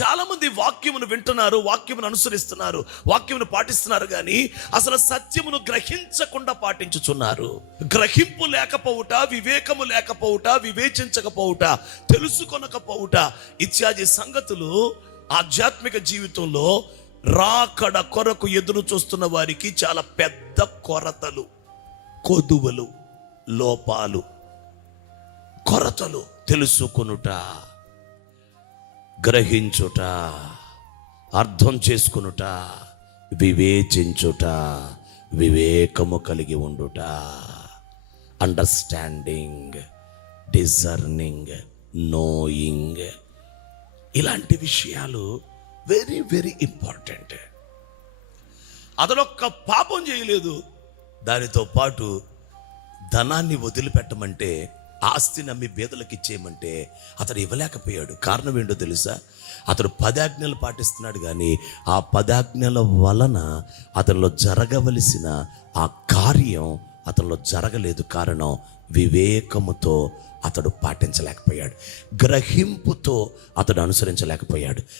చాలామంది వాక్యమును వింటున్నారు వాక్యమును అనుసరిస్తున్నారు వాక్యమును పాటిస్తున్నారు కానీ అసలు సత్యమును గ్రహించకుండా పాటించుచున్నారు. గ్రహింపు లేకపోవుట వివేకము లేకపోవుట వివేచించకపోవుట తెలుసుకొనకపోవుట ఇత్యాది సంగతులు ఆధ్యాత్మిక జీవితంలో రాకడ కొరకు ఎదురు చూస్తున్న వారికి చాలా పెద్ద కొరతలు కొదువలు లోపాలు. కొరతలు తెలుసుకొనుట. గ్రహించుట అర్థం చేసుకునుట వివేచించుట వివేకము కలిగి ఉండుట. అండర్స్టాండింగ్ డిజర్నింగ్ నోయింగ్ ఇలాంటి విషయాలు వెరీ వెరీ ఇంపార్టెంట్ అతడొక్క పాపం చేయలేదు. దానితో పాటు ధనాన్ని వదిలిపెట్టమంటే ఆస్తి నమ్మి బేదలకు ఇచ్చేయమంటే అతడు ఇవ్వలేకపోయాడు. కారణం ఏంటో తెలుసా? అతడు పదాజ్ఞలు పాటిస్తున్నాడు కానీ ఆ పదాజ్ఞల వలన అతనిలో జరగవలసిన ఆ కార్యం అతనిలో జరగలేదు. కారణం వివేకముతో అతడు పాటించలేకపోయాడు. గ్రహింపుతో అతడు అనుసరించలేకపోయాడు.